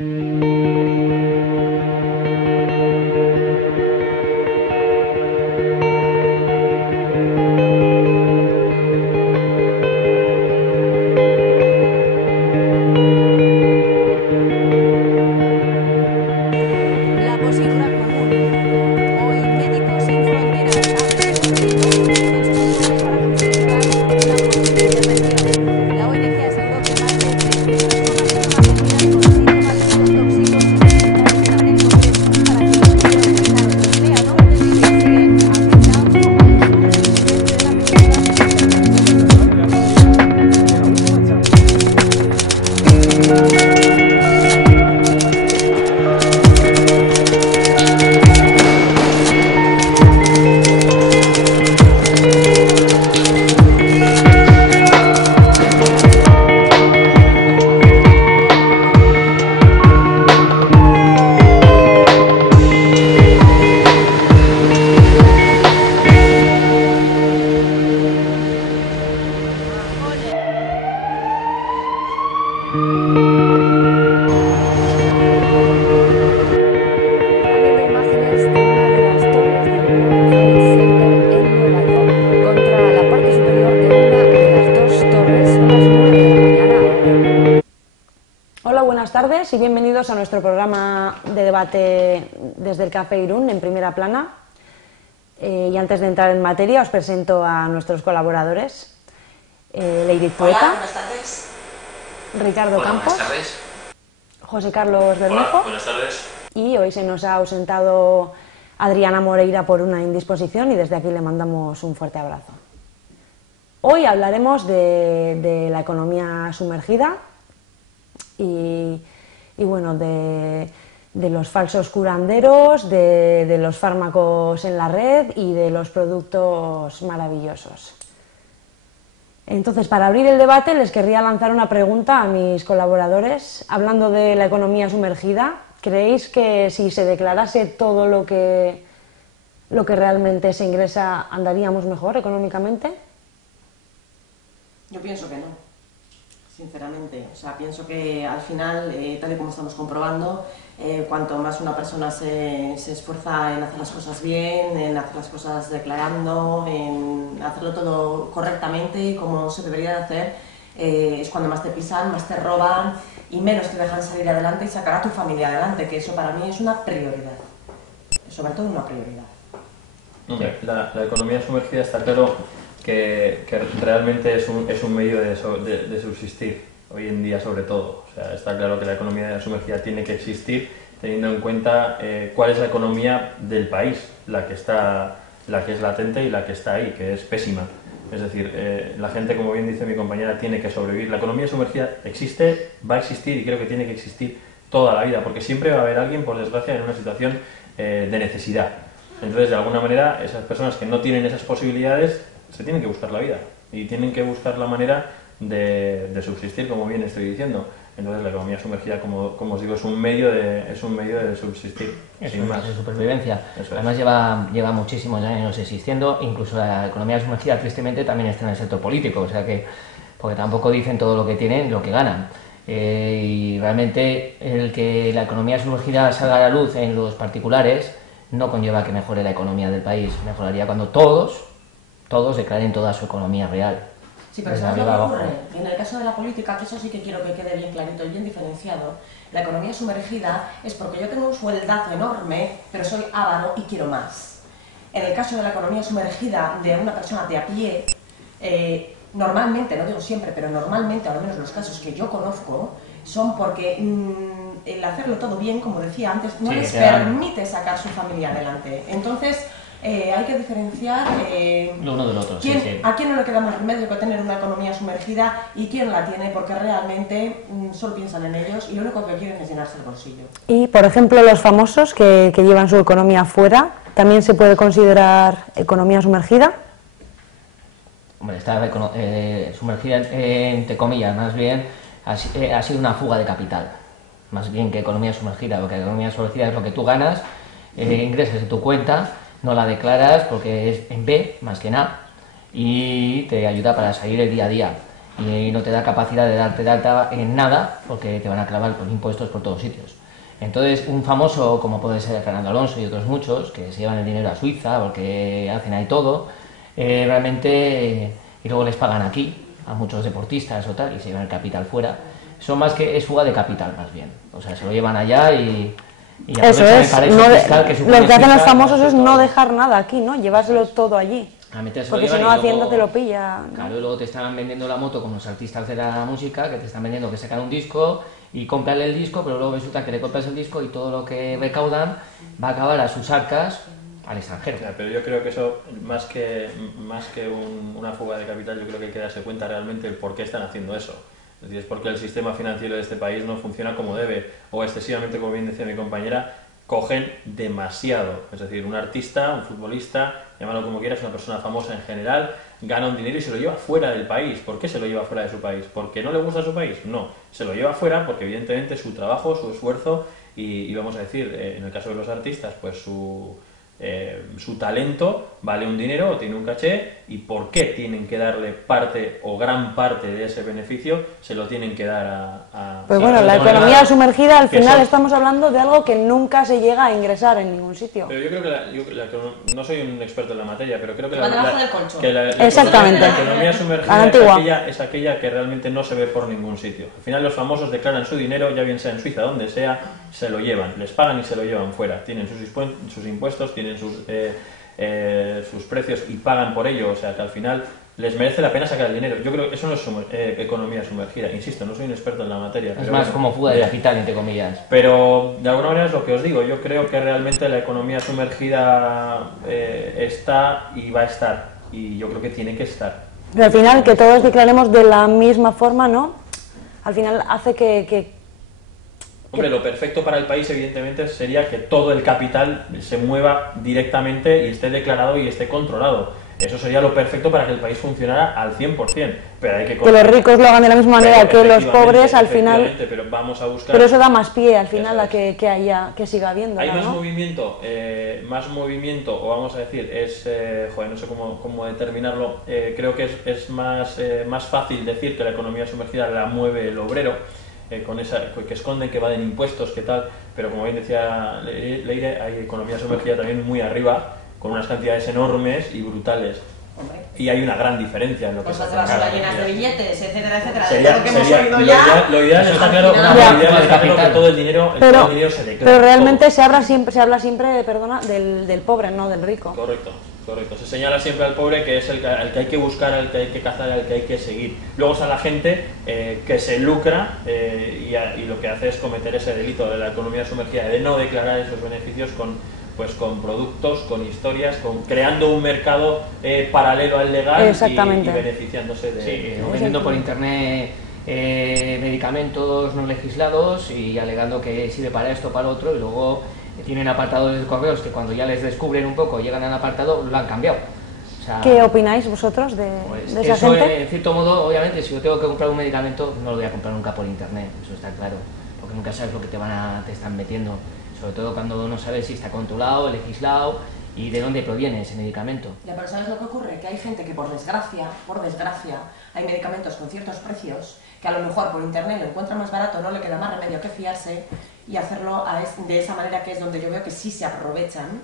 Y bienvenidos a nuestro programa de debate desde el Café Irún en primera plana. Y antes de entrar en materia os presento a nuestros colaboradores. Lady Poeta. Hola, buenas tardes. Ricardo Hola, Campos. buenas tardes. José Carlos Bermejo. Hola, buenas tardes. Y hoy se nos ha ausentado Adriana Moreira por una indisposición y desde aquí le mandamos un fuerte abrazo. Hoy hablaremos de la economía sumergida y bueno, de los falsos curanderos, de los fármacos en la red y de los productos maravillosos. Entonces, para abrir el debate, les querría lanzar una pregunta a mis colaboradores. Hablando de la economía sumergida, ¿creéis que si se declarase todo lo que realmente se ingresa, andaríamos mejor económicamente? Yo pienso que no, sinceramente. O sea, pienso que al final, tal y como estamos comprobando, cuanto más una persona se esfuerza en hacer las cosas bien, en hacer las cosas declarando, en hacerlo todo correctamente y como se debería de hacer, es cuando más te pisan, más te roban y menos te dejan salir adelante y sacar a tu familia adelante, que eso para mí es una prioridad, sobre todo una prioridad. Hombre, la economía sumergida está claro que realmente es un medio de subsistir, hoy en día sobre todo. O sea, está claro que la economía sumergida tiene que existir teniendo en cuenta cuál es la economía del país, la que es latente y la que está ahí, que es pésima. Es decir, la gente, como bien dice mi compañera, tiene que sobrevivir. La economía sumergida existe, va a existir y creo que tiene que existir toda la vida, porque siempre va a haber alguien, por desgracia, en una situación de necesidad. Entonces, de alguna manera, esas personas que no tienen esas posibilidades se tienen que buscar la vida y tienen que buscar la manera de subsistir, como bien estoy diciendo. Entonces la economía sumergida, como os digo, es un medio de subsistir. Es sin más. de supervivencia. Eso Además lleva muchísimos años existiendo. Incluso la economía sumergida tristemente también está en el sector político, o sea que porque tampoco dicen todo lo que tienen, lo que ganan. Y realmente el que la economía sumergida salga a la luz en los particulares no conlleva que mejore la economía del país. Mejoraría cuando todos declaren toda su economía real. Sí, pero ¿sabes lo que ocurre? En el caso de la política, que eso sí que quiero que quede bien clarito y bien diferenciado, la economía sumergida es porque yo tengo un sueldazo enorme, pero soy avaro y quiero más. En el caso de la economía sumergida de una persona de a pie, normalmente, no digo siempre, pero normalmente, al menos los casos que yo conozco, son porque el hacerlo todo bien, como decía antes, no les permite sacar su familia adelante. Entonces, hay que diferenciar lo uno del otro. A quién no le queda más remedio que tener una economía sumergida y quién la tiene porque realmente solo piensan en ellos y lo único que quieren es llenarse el bolsillo. Y, por ejemplo, los famosos que llevan su economía fuera, ¿también se puede considerar economía sumergida? Hombre, está sumergida entre comillas, más bien ha sido una fuga de capital, más bien que economía sumergida, porque economía sumergida es lo que tú ganas, ingresas en tu cuenta, no la declaras porque es en B más que en A y te ayuda para salir el día a día. y no te da capacidad de darte de alta en nada porque te van a clavar por impuestos por todos sitios. Entonces, un famoso como puede ser Fernando Alonso y otros muchos que se llevan el dinero a Suiza porque hacen ahí todo, realmente, y luego les pagan aquí a muchos deportistas o tal y se llevan el capital fuera, son más que es fuga de capital más bien. O sea, se lo llevan allá y eso es, lo que hacen los famosos es no todo. dejar nada aquí, ¿no? Llevárselo todo allí. Porque si no, Hacienda te lo pilla. Claro, y luego te están vendiendo la moto como los artistas de la música, que te están vendiendo que sacan un disco y cómprale el disco, pero luego resulta que le compras el disco y todo lo que recaudan va a acabar a sus arcas al extranjero. Ya, pero yo creo que eso, más que una fuga de capital, yo creo que hay que darse cuenta realmente el por qué están haciendo eso. Es decir, es porque el sistema financiero de este país no funciona como debe, o excesivamente, como bien decía mi compañera, cogen demasiado. Es decir, un artista, un futbolista, llámalo como quieras, una persona famosa en general, gana un dinero y se lo lleva fuera del país. ¿Por qué se lo lleva fuera de su país? ¿Porque no le gusta su país? No, se lo lleva fuera porque evidentemente su trabajo, su esfuerzo y vamos a decir, en el caso de los artistas, pues su talento vale un dinero o tiene un caché, y por qué tienen que darle parte o gran parte de ese beneficio se lo tienen que dar a pues bueno, la economía sumergida al final estamos hablando de algo que nunca se llega a ingresar en ningún sitio. Pero yo creo que no soy un experto en la materia, pero creo que exactamente. La economía sumergida es aquella que realmente no se ve por ningún sitio. Al final los famosos declaran su dinero, ya bien sea en Suiza, donde sea, se lo llevan, les pagan y se lo llevan fuera. Tienen sus impuestos, tienen sus precios y pagan por ello, o sea que al final les merece la pena sacar el dinero. Yo creo que eso no es economía sumergida, insisto, no soy un experto en la materia. Es más como fuga de capital, entre comillas. Pero de alguna manera es lo que os digo, yo creo que realmente la economía sumergida está y va a estar, y yo creo que tiene que estar. Pero al final que todos declaremos de la misma forma, ¿no? Al final hace que Hombre, lo perfecto para el país, evidentemente, sería que todo el capital se mueva directamente y esté declarado y esté controlado. Eso sería lo perfecto para que el país funcionara al 100%. Pero hay que los ricos lo hagan de la misma manera que los pobres, al final. Pero vamos a buscar. Pero eso da más pie al final a que siga habiendo. Hay más ¿no? movimiento, o vamos a decir, no sé cómo determinarlo. Creo que es más fácil decir que la economía sumergida la mueve el obrero. Que esconden, que evaden impuestos, que tal, pero como bien decía Leire, hay economía sumergida también muy arriba, con unas cantidades enormes y brutales. Hombre. Y hay una gran diferencia en lo que se hace. Llenas de billetes, etcétera, Lo ideal está claro, que todo el dinero se declara. Pero realmente se habla siempre, perdona, del pobre, no del rico. Correcto. Se señala siempre al pobre, que es el que hay que buscar, al que hay que cazar, al que hay que seguir. Luego está la gente que se lucra y lo que hace es cometer ese delito de la economía sumergida, de no declarar esos beneficios con productos, con historias, creando un mercado paralelo al legal y beneficiándose de... Sí, vendiendo por internet medicamentos no legislados y alegando que sirve para esto, para lo otro, y luego tienen apartados de correos que cuando ya les descubren un poco, llegan al apartado, lo han cambiado. O sea, ¿qué opináis vosotros de esa eso, gente? En cierto modo, obviamente, si yo tengo que comprar un medicamento, no lo voy a comprar nunca por internet, eso está claro, porque nunca sabes lo que te están metiendo, sobre todo cuando no sabes si está controlado, legislado y de dónde proviene ese medicamento. Ya, pero ¿sabes lo que ocurre? Que hay gente que por desgracia, hay medicamentos con ciertos precios que a lo mejor por internet lo encuentra más barato, no le queda más remedio que fiarse y hacerlo de esa manera, que es donde yo veo que sí se aprovechan.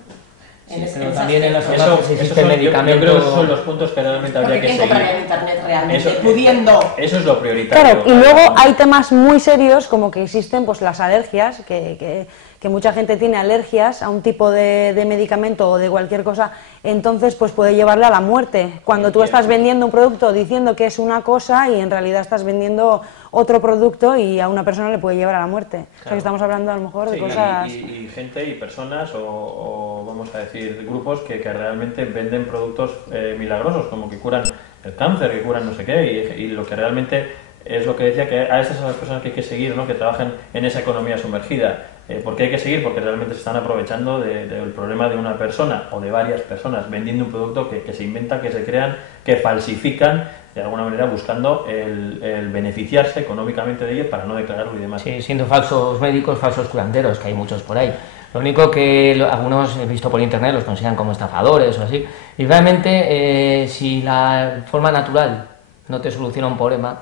Pero también en las farmacias existen medicamentos. Yo creo que esos son los puntos que realmente habría que seguir. ¿Quién compraría en internet realmente, pudiendo? Eso es lo prioritario. Claro, y luego hay temas muy serios como que existen pues las alergias, que mucha gente tiene alergias a un tipo de medicamento o de cualquier cosa, entonces pues puede llevarle a la muerte. Cuando tú estás vendiendo un producto diciendo que es una cosa y en realidad estás vendiendo otro producto y a una persona le puede llevar a la muerte. Claro. O sea que estamos hablando a lo mejor de cosas... Y gente y personas o vamos a decir grupos que realmente venden productos milagrosos, como que curan el cáncer, que curan no sé qué, y lo que realmente es lo que decía, que a estas son las personas que hay que seguir, ¿no? Que trabajan en esa economía sumergida. ¿Por qué hay que seguir? Porque realmente se están aprovechando del problema de una persona o de varias personas vendiendo un producto que se inventa, que se crean, que falsifican, de alguna manera buscando el beneficiarse económicamente de ellos para no declararlo y demás. Sí, siendo falsos médicos, falsos curanderos, que hay muchos por ahí. Lo único que algunos he visto por internet los consideran como estafadores o así. Y realmente, si la forma natural de no te soluciona un problema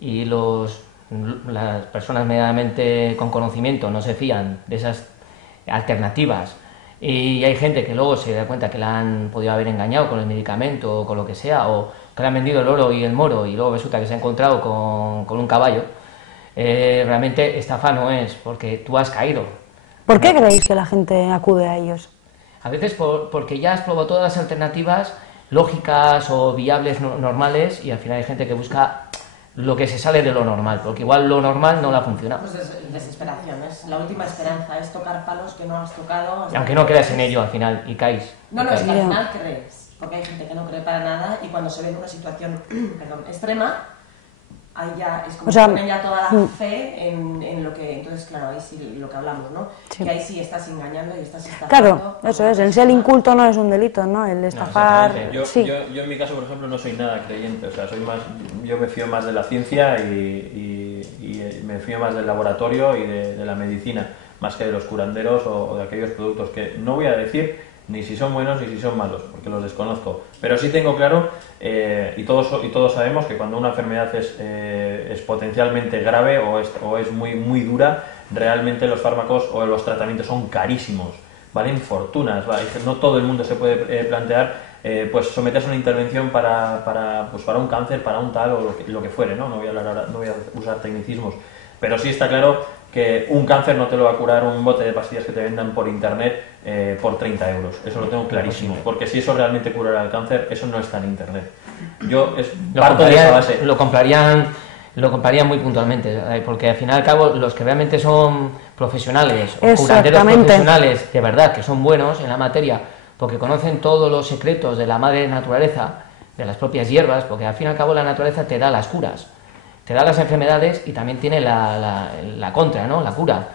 y las personas medianamente con conocimiento no se fían de esas alternativas y hay gente que luego se da cuenta que la han podido haber engañado con el medicamento o con lo que sea, o que le han vendido el oro y el moro y luego resulta que se ha encontrado con un caballo, realmente estafa no es, porque tú has caído. ¿Por qué creéis que la gente acude a ellos? A veces porque ya has probado todas las alternativas lógicas o viables normales y al final hay gente que busca lo que se sale de lo normal, porque igual lo normal no le ha funcionado. Pues desesperación, es la última esperanza, es tocar palos que no has tocado. Y aunque no creas en ello al final y caes. No, es que al final crees, porque hay gente que no cree para nada y cuando se ve en una situación extrema, ahí ya es como que ponen ya toda la fe en lo que... Entonces, claro, ahí sí lo que hablamos, ¿no? Sí. Que ahí sí estás engañando y estás estafando. Claro, eso es, el ser inculto no es un delito, ¿no? El estafar... No, yo en mi caso, por ejemplo, no soy nada creyente, o sea, yo me fío más de la ciencia y me fío más del laboratorio y de la medicina, más que de los curanderos o de aquellos productos que no voy a decir ni si son buenos ni si son malos, porque los desconozco. Pero sí tengo claro, y todos sabemos que cuando una enfermedad es potencialmente grave o es muy, muy dura, realmente los fármacos o los tratamientos son carísimos, valen fortunas. No todo el mundo se puede plantear pues someterse a una intervención para un cáncer, para un tal o lo que fuere, ¿no? No voy a usar tecnicismos. Pero sí está claro que un cáncer no te lo va a curar un bote de pastillas que te vendan por internet por 30 euros. Eso lo tengo clarísimo. Porque si eso realmente curara el cáncer, eso no está en internet. Parto de esa base. Lo comprarían muy puntualmente, porque al final y al cabo los que realmente son profesionales o curanderos profesionales de verdad, que son buenos en la materia, porque conocen todos los secretos de la madre naturaleza, de las propias hierbas, porque al fin y al cabo la naturaleza te da las curas. Te da las enfermedades y también tiene la contra, ¿no? La cura.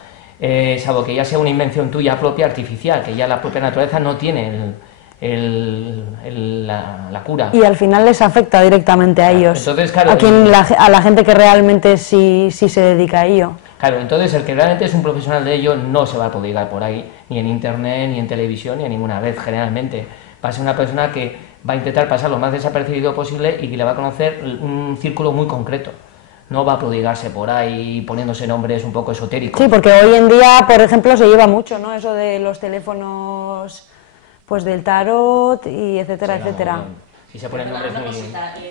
Salvo que ya sea una invención tuya propia, artificial, que ya la propia naturaleza no tiene la cura. Y al final les afecta directamente a ellos. Entonces, claro, a la gente que realmente sí se dedica a ello. Claro, entonces el que realmente es un profesional de ello no se va a poder por ahí, ni en internet, ni en televisión, ni en ninguna red, generalmente. Va a ser una persona que va a intentar pasar lo más desapercibido posible y que le va a conocer un círculo muy concreto. No va a prodigarse por ahí poniéndose nombres un poco esotéricos. Sí, porque hoy en día, por ejemplo, se lleva mucho, ¿no? Eso de los teléfonos, pues del tarot y etcétera, etcétera. Si se ponen nombres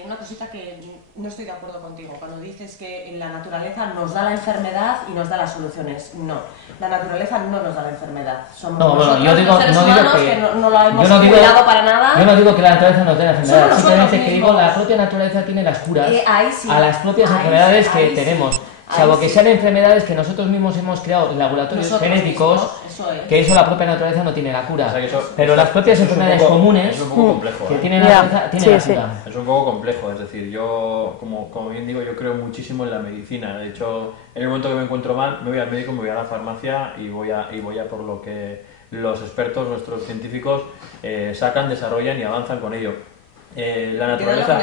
una cosita que no estoy de acuerdo contigo. Cuando dices que la naturaleza nos da la enfermedad y nos da las soluciones. No, la naturaleza no nos da la enfermedad. Somos yo digo que no lo hemos cuidado para nada. Yo no digo que la naturaleza nos dé la enfermedad, simplemente que digo la propia naturaleza tiene las curas sí. a las propias enfermedades que tenemos. Salvo que sean enfermedades que nosotros mismos hemos creado en laboratorios genéticos, que eso la propia naturaleza no tiene la cura. O sea, pero las propias enfermedades comunes es un poco complejo, que tienen la naturaleza tienen la cura. Es un poco complejo, es decir, yo, como bien digo, yo creo muchísimo en la medicina. De hecho, en el momento que me encuentro mal, me voy al médico, me voy a la farmacia y voy a por lo que los expertos, nuestros científicos, sacan, desarrollan y avanzan con ello. La naturaleza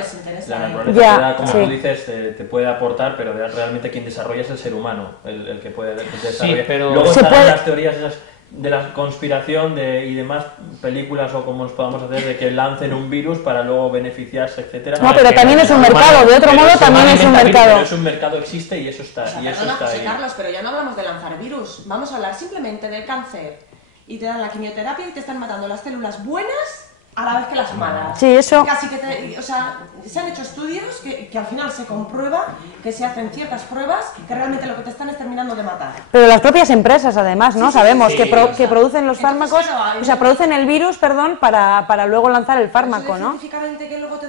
te da, como tú dices, te puede aportar, pero realmente quien desarrolla es el ser humano, el que puede desarrollar. Sí, pero luego están las teorías esas de la conspiración y demás películas o como nos podamos hacer de que lancen un virus para luego beneficiarse, etcétera. No, pero también es un mercado, de otro modo también es un mercado. Pero es un mercado, existe y eso está, José Carlos, pero ya no hablamos de lanzar virus, vamos a hablar simplemente del cáncer y te dan la quimioterapia y te están matando las células buenas a la vez que las malas. Sí, eso. Casi que se han hecho estudios que al final se comprueba que se hacen ciertas pruebas que realmente lo que te están es terminando de matar. Pero las propias empresas, además, ¿no? Sabemos que producen los fármacos, claro, producen el virus, para luego lanzar el fármaco, ¿no? Científicamente que luego te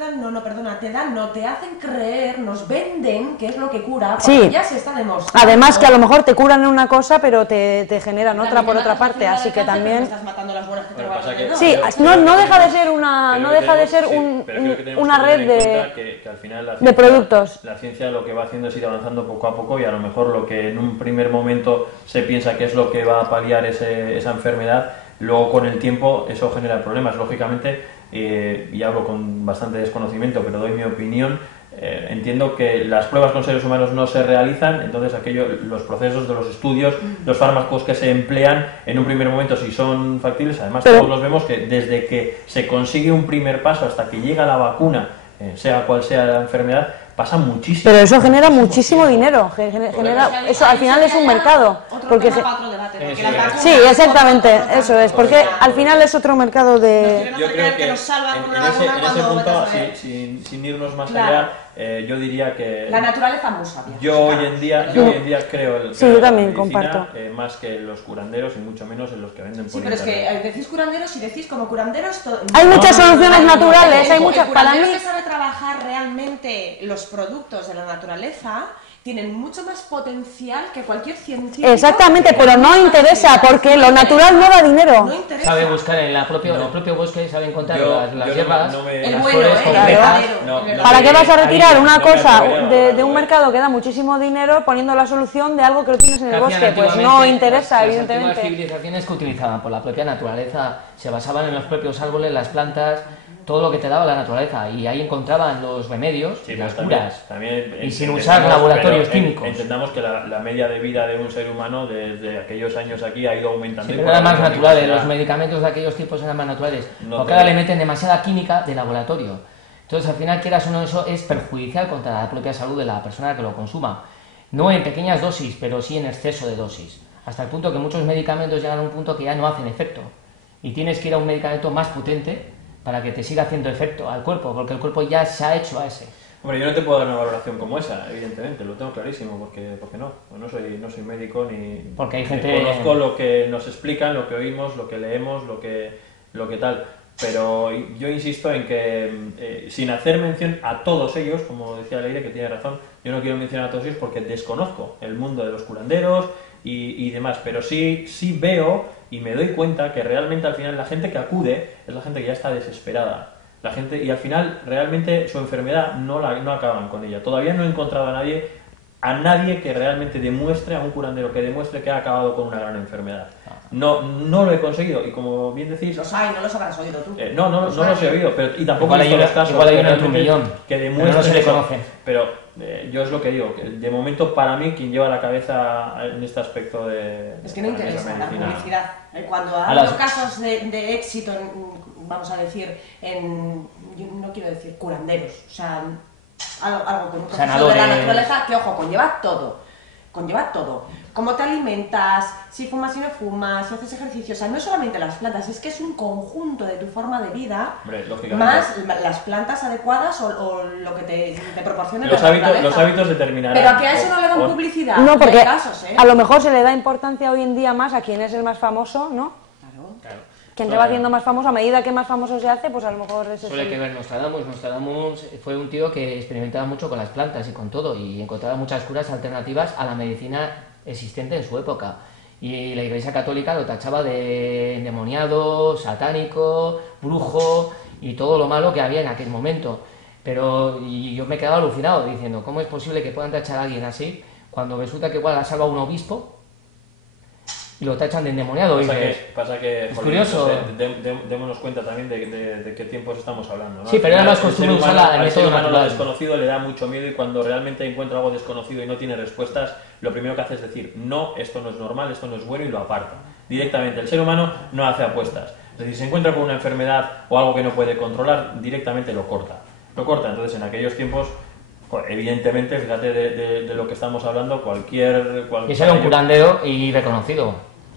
dan, te hacen creer, nos venden que es lo que cura, sí. Ya se está demostrando. Además que a lo mejor te curan una cosa, pero te generan otra por otra parte, así que también. Estás matando las buenas que te van a dar. Sí, no deja de ser una red que al final de productos. La ciencia lo que va haciendo es ir avanzando poco a poco y a lo mejor lo que en un primer momento se piensa que es lo que va a paliar esa enfermedad, luego con el tiempo eso genera problemas. Lógicamente, y hablo con bastante desconocimiento, pero doy mi opinión, entiendo que las pruebas con seres humanos no se realizan, entonces los procesos de los estudios, los fármacos que se emplean en un primer momento si son factibles, además todos los vemos que desde que se consigue un primer paso hasta que llega la vacuna, sea cual sea la enfermedad, pasa muchísimo. Pero eso genera muchísimo dinero, genera, eso al final es un mercado. Porque sí, exactamente, eso es, porque al final es otro mercado de... Yo creo que en ese punto, sin irnos más allá, yo diría que la naturaleza es muy sabia. Yo hoy en día creo yo también en la medicina, comparto. Más que en los curanderos y mucho menos en los que venden por Sí, pero es internet. que decís curanderos y decís como curanderos... Hay muchas soluciones naturales, hay muchas... Para mí... que sabe trabajar realmente los productos de la naturaleza tienen mucho más potencial que cualquier científico. Exactamente, pero no interesa, porque lo natural no da dinero. No interesa. Sabe buscar en el propio bosque, sabe encontrar las hierbas, el las bueno, flores complejas. ¿Para qué vas a retirar una cosa de de un mercado que da muchísimo dinero poniendo la solución de algo que lo tienes en el bosque? Pues no interesa, Las evidentemente. civilizaciones que utilizaban por la propia naturaleza se basaban en los propios árboles, las plantas, todo lo que te daba la naturaleza, y ahí encontraban los remedios, Sí, las pero curas, también y sin usar laboratorios químicos. Entendamos que la media de vida de un ser humano desde aquellos años aquí ha ido aumentando. Sí, pero eran más naturales, los medicamentos de aquellos tipos eran más naturales, porque ahora le meten demasiada química de laboratorio. Entonces, al final, quieras o no, eso es perjudicial contra la propia salud de la persona que lo consuma. No en pequeñas dosis, pero sí en exceso de dosis. Hasta el punto que muchos medicamentos llegan a un punto que ya no hacen efecto. Y tienes que ir a un medicamento más potente para que te siga haciendo efecto al cuerpo, porque el cuerpo ya se ha hecho a ese. Hombre, yo no te puedo dar una valoración como esa, evidentemente, lo tengo clarísimo, porque no. No soy médico ni... Porque hay gente... Conozco lo que nos explican, lo que oímos, lo que leemos, lo que tal. Pero yo insisto en que, sin hacer mención a todos ellos, como decía Leire, que tiene razón, yo no quiero mencionar a todos ellos porque desconozco el mundo de los curanderos y demás, pero sí veo y me doy cuenta que realmente al final la gente que acude es la gente que ya está desesperada. La gente, y al final realmente su enfermedad no acaban con ella. Todavía no he encontrado a nadie que realmente demuestre, a un curandero que demuestre que ha acabado con una gran enfermedad. No lo he conseguido, y como bien decís... Los hay, no los habrás oído tú. No los he oído, pero, y tampoco Igual he visto los casos. igual hay uno entre realmente un millón, que pero demuestren no se le eso. conoce. Pero yo es lo que digo, que de momento para mí quien lleva la cabeza en este aspecto de... Es que no interesa la publicidad. Cuando ha A habido las- casos de éxito, vamos a decir, yo no quiero decir curanderos, o sea, algo con un proceso de la Sanadores. naturaleza que, ojo, conlleva todo. Cómo te alimentas, si fumas y no fumas, si haces ejercicio, o sea, no es solamente las plantas, es que es un conjunto de tu forma de vida, Hombre, lógicamente. más las plantas adecuadas o lo que te proporciona la Los naturaleza. hábitos determinarán. Pero a que a eso no le dan O- publicidad. No, porque hay casos, ¿eh? a lo mejor se le da importancia hoy en día más a quien es el más famoso, ¿no? Claro. Quien se va haciendo más famoso, a medida que más famoso se hace, pues a lo mejor ese es Suele el... que ver Nostradamus. Nostradamus fue un tío que experimentaba mucho con las plantas y con todo, y encontraba muchas curas alternativas a la medicina existente en su época. Y la Iglesia Católica lo tachaba de endemoniado, satánico, brujo y todo lo malo que había en aquel momento. Pero y yo me quedaba alucinado diciendo, ¿cómo es posible que puedan tachar a alguien así cuando resulta que igual ha salvado a un obispo y lo tachan de endemoniado? Pasa que es jolín, curioso. no sé, démonos cuenta también de qué tiempos estamos hablando, ¿no? Sí, pero era más El ser costumbre humano- usar el al ser método humano lo natural. desconocido le da mucho miedo, y cuando realmente encuentra algo desconocido y no tiene respuestas, lo primero que hace es decir, no, esto no es normal, esto no es bueno, y lo aparta. Directamente, el ser humano no hace apuestas. Es decir, si se encuentra con una enfermedad o algo que no puede controlar, directamente lo corta. Entonces, en aquellos tiempos, evidentemente, fíjate de lo que estamos hablando, cualquier Y ese era un curandero y reconocido,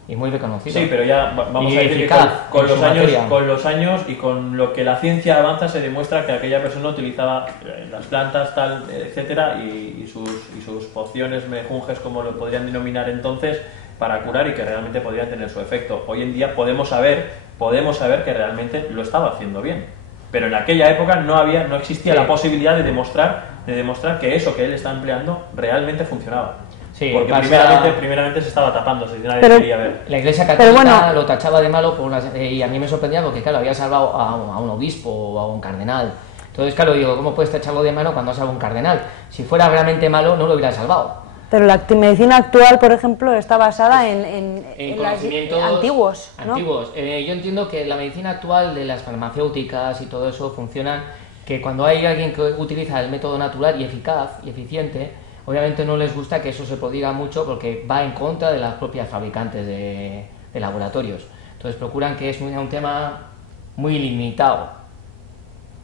y muy reconocido. Sí, pero ya vamos Y a decir que eficaz con en los su años, materia. con los años y con lo que la ciencia avanza, se demuestra que aquella persona utilizaba las plantas, tal, etcétera, y sus pociones, mejunjes, como lo podrían denominar entonces, para curar, y que realmente podrían tener su efecto. Hoy en día podemos saber que realmente lo estaba haciendo bien. Pero en aquella época no existía Sí. la posibilidad de demostrar que eso que él está empleando realmente funcionaba. Sí, Porque pasa- primeramente se estaba tapando, si nadie Pero- quería ver. La Iglesia Pero Católica bueno. lo tachaba de malo y a mí me sorprendía porque, claro, había salvado a un obispo o a un cardenal. Entonces, claro, digo, ¿cómo puedes tacharlo de malo cuando has salvado a un cardenal? Si fuera realmente malo, no lo hubiera salvado. Pero la medicina actual, por ejemplo, está basada en las conocimientos antiguos, ¿no? antiguos. Yo entiendo que la medicina actual de las farmacéuticas y todo eso funcionan, que cuando hay alguien que utiliza el método natural y eficaz y eficiente, obviamente no les gusta que eso se prodiga mucho porque va en contra de las propias fabricantes de laboratorios. Entonces procuran que es un tema muy limitado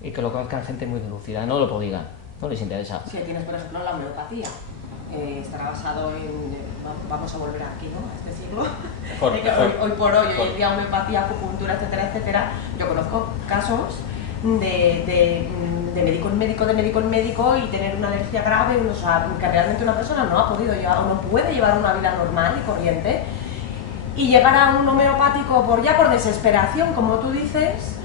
y que lo conozcan gente muy reducida, no lo prodigan. no les interesa. Si tienes, por ejemplo, la homeopatía, estará basado en, vamos a volver aquí, ¿no?, a este siglo, hoy por hoy en día homeopatía, acupuntura, etcétera, etcétera. Yo conozco casos de médico en médico y tener una alergia grave, o sea, que realmente una persona no ha podido llevar o no puede llevar una vida normal y corriente, y llegar a un homeopático por desesperación, como tú dices,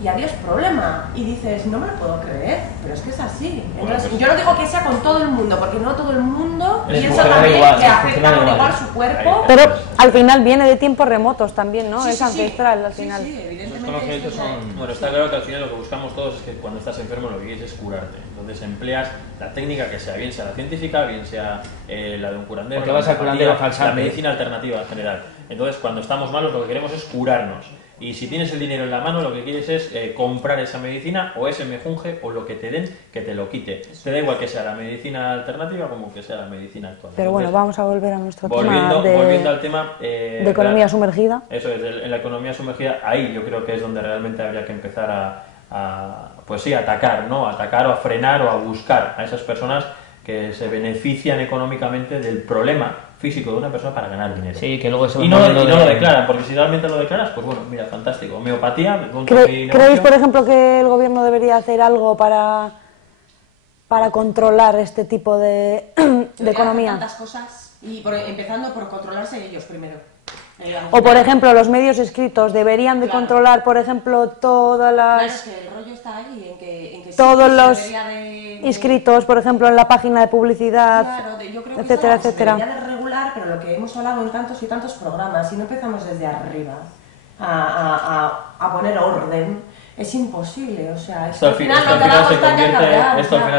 y adiós problema, y dices, no me lo puedo creer, pero es que es así. Entonces, yo no digo que sea con todo el mundo, porque no todo el mundo piensa también que afecta por igual su cuerpo. Pero al final viene de tiempos remotos también, ¿no? Es ancestral al final. Sí, evidentemente. Los conocimientos son... Bueno, está claro que al final lo que buscamos todos es que cuando estás enfermo lo que quieres es curarte. Entonces empleas la técnica que sea, bien sea la científica, bien sea la de un curandero, porque vas al curandero falsante, la medicina alternativa en general. Entonces cuando estamos malos lo que queremos es curarnos. Y si tienes el dinero en la mano, lo que quieres es comprar esa medicina o ese mejunje o lo que te den, que te lo quite. Te da igual que sea la medicina alternativa como que sea la medicina actual. Pero bueno, vamos a volver a nuestro volviendo al tema de economía sumergida. Eso es, en la economía sumergida, ahí yo creo que es donde realmente habría que empezar pues sí, a atacar, ¿no? A atacar o a frenar o a buscar a esas personas que se benefician económicamente del problema físico de una persona para ganar dinero. Sí, que luego eso y no lo declaran, porque si realmente lo declaras, pues bueno, mira, fantástico. Homeopatía, ¿Creéis, por ejemplo, que el gobierno debería hacer algo para controlar este tipo de economía? Tantas cosas, y empezando por controlarse ellos primero. O, por ejemplo, los medios escritos deberían de controlar, por ejemplo, todas las... Claro, es que el rollo está ahí, en que todos sí, los inscritos, por ejemplo, en la página de publicidad, claro, yo creo que etcétera, eso etcétera. se debería de regular, pero lo que hemos hablado en tantos y tantos programas, si no empezamos desde arriba a poner orden, es imposible, o sea, esto al final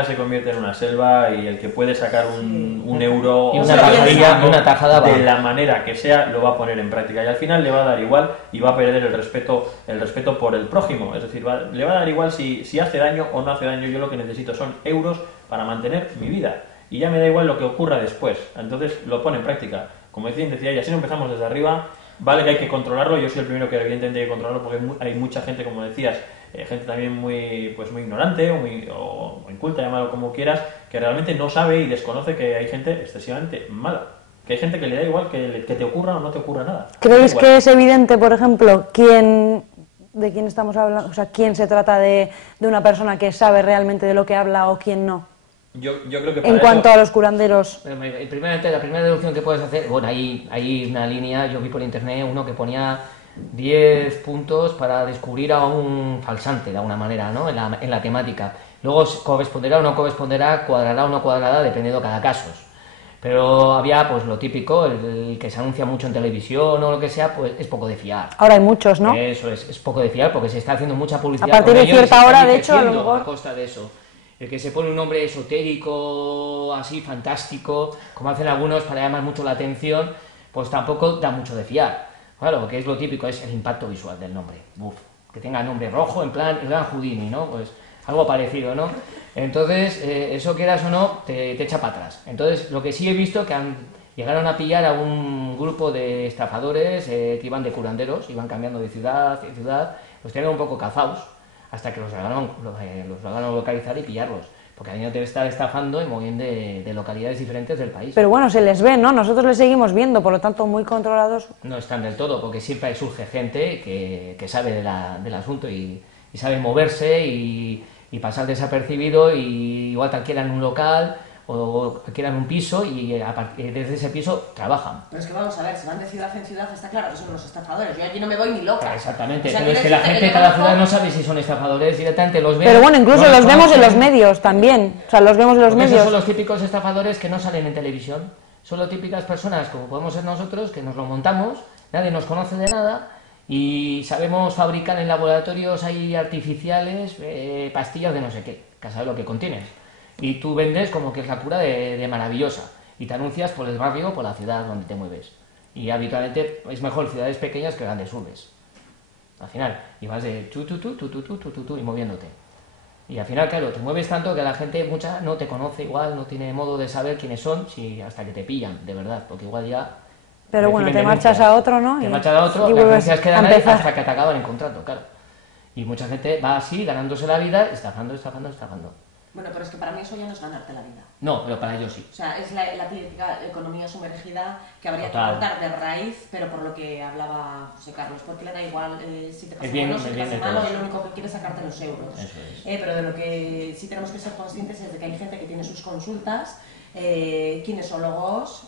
se convierte en una selva y el que puede sacar un euro y una tajada de la manera que sea lo va a poner en práctica y al final le va a dar igual y va a perder el respeto por el prójimo, es decir, le va a dar igual si hace daño o no hace daño. Yo lo que necesito son euros para mantener mi vida y ya me da igual lo que ocurra después, entonces lo pone en práctica. Como decía ella, si no empezamos desde arriba, vale que hay que controlarlo, yo soy el primero que evidentemente hay que controlarlo porque hay mucha gente, como decías, gente también muy ignorante o inculta, llámalo como quieras, que realmente no sabe y desconoce que hay gente excesivamente mala, que hay gente que le da igual que te ocurra o no te ocurra nada. ¿Creéis que es evidente, por ejemplo, de quién estamos hablando, o sea, quién se trata de una persona que sabe realmente de lo que habla o quién no? Yo creo que en cuanto a los curanderos. La primera deducción que puedes hacer, bueno, hay una línea, yo vi por internet uno que ponía 10 puntos para descubrir a un falsante, de alguna manera, ¿no? en la temática. Luego corresponderá o no corresponderá, cuadrará o no cuadrará, dependiendo de cada caso. Pero había pues lo típico, el que se anuncia mucho en televisión o lo que sea, pues es poco de fiar. Ahora hay muchos, ¿no? Eso es poco de fiar porque se está haciendo mucha publicidad. A partir de cierta hora, de hecho, a lo mejor... a costa de eso. El que se pone un nombre esotérico, así, fantástico, como hacen algunos para llamar mucho la atención, pues tampoco da mucho de fiar. Claro, porque es lo típico, es el impacto visual del nombre. Uf, que tenga nombre rojo, en plan, el gran Houdini, ¿no? Pues algo parecido, ¿no? Entonces, eso quieras o no, te echa para atrás. Entonces, lo que sí he visto que llegaron a pillar a un grupo de estafadores que iban de curanderos, iban cambiando de ciudad en ciudad, los tenían un poco cazados, hasta que los lograron localizar y pillarlos. Porque ahí no te estar estafando y moviendo de localidades diferentes del país. Pero bueno, se les ve, ¿no? Nosotros les seguimos viendo, por lo tanto, muy controlados. No están del todo, porque siempre surge gente que sabe del asunto y sabe moverse y pasar desapercibido, y igual te alquilan un local o alquilan un piso y desde ese piso trabajan. Pero es que vamos a ver, si van de ciudad en ciudad, está claro que son unos estafadores. Yo allí no me voy ni loca. Exactamente, o sea, pero es que la gente de cada ciudad no sabe si son estafadores, directamente los ve. Pero bueno, incluso los vemos en los medios también. O sea, los vemos en los medios. Esos son los típicos estafadores que no salen en televisión. Son las típicas personas, como podemos ser nosotros, que nos lo montamos, nadie nos conoce de nada y sabemos fabricar en laboratorios ahí artificiales pastillas de no sé qué, que sabes lo que contienen. Y tú vendes como que es la cura de maravillosa y te anuncias por el barrio o por la ciudad donde te mueves. Y habitualmente es mejor ciudades pequeñas que grandes urbes. Al final, y vas de y moviéndote. Y al final, claro, te mueves tanto que la gente mucha no te conoce igual, no tiene modo de saber quiénes son, hasta que te pillan, de verdad, porque igual ya... Pero bueno, te marchas a otro, ¿no? Te marchas a otro, las denuncias quedan ahí hasta que te acaban encontrando, claro. Y mucha gente va así, ganándose la vida, estafando. Bueno, pero es que para mí eso ya no es ganarte la vida. No, pero para ellos sí. O sea, es la típica economía sumergida que habría Total. que cortar de raíz, pero por lo que hablaba José Carlos, porque le da igual si te pasa bien, bueno, si el te bien pasa de malo, todos. y lo único que quiere es sacarte los euros. Eso es. Pero de lo que sí tenemos que ser conscientes es de que hay gente que tiene sus consultas, kinesiólogos,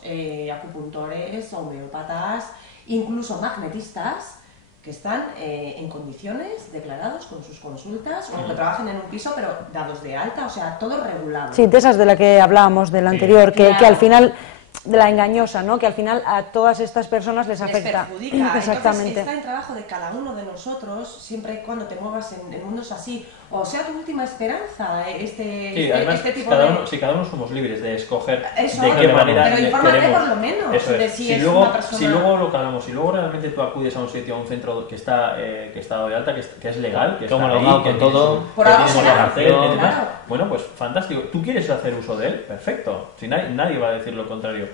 acupuntores, homeópatas, incluso magnetistas, que están en condiciones declarados con sus consultas, o que trabajen en un piso, pero dados de alta, o sea, todo regulado. Sí, de esas de la que hablábamos del anterior, Claro. que al final, de la engañosa, ¿no? Que al final a todas estas personas les afecta. Perjudica. Exactamente. Entonces está en trabajo de cada uno de nosotros, siempre y cuando te muevas en mundos así, o sea tu última esperanza, Además, tipo cada de... uno, si cada uno somos libres de escoger Eso, de qué manera pero infórmate queremos. por lo menos Eso es. de si es luego, una persona... si luego lo que hablamos, si luego realmente tú acudes a un sitio, a un centro que está dado de alta, que es legal, que está homologado ahí, que con tiene todo, su- Por que algo tiene será, homologación y demás, claro. bueno, pues fantástico. ¿Tú quieres hacer uso de él? Perfecto. Si nadie va a decir lo contrario.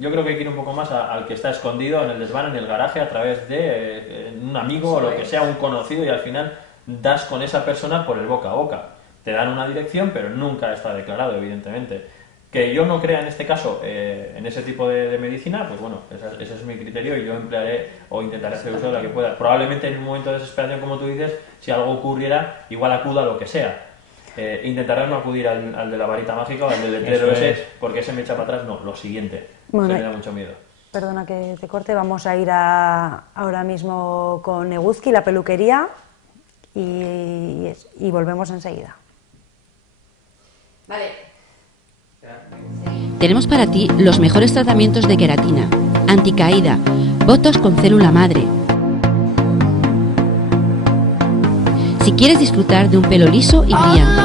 Yo creo que hay que ir un poco más al que está escondido en el desván, en el garaje, a través de un amigo o lo que sea, un conocido, y al final das con esa persona por el boca a boca. Te dan una dirección, pero nunca está declarado, evidentemente. Que yo no crea en este caso en ese tipo de medicina, pues bueno, ese es mi criterio y yo emplearé o intentaré hacer uso de la que pueda. Probablemente en un momento de desesperación, como tú dices, si algo ocurriera, igual acuda a lo que sea. Intentaré no acudir al de la varita mágica o al del letrero Eso ese, es. porque ese me echa para atrás. No, lo siguiente. Bueno, Se me da mucho miedo. Perdona que te corte, vamos a ir ahora mismo con Neguzki, la peluquería, y volvemos enseguida. Vale. Tenemos para ti los mejores tratamientos de queratina, anticaída, botox con célula madre. Si quieres disfrutar de un pelo liso y brillante.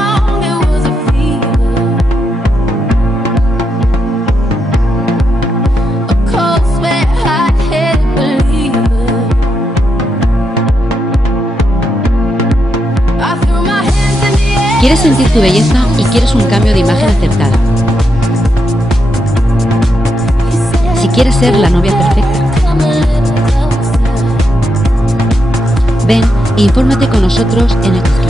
¿Quieres sentir tu belleza y quieres un cambio de imagen acertada? Si quieres ser la novia perfecta. Ven e infórmate con nosotros en Neguzki.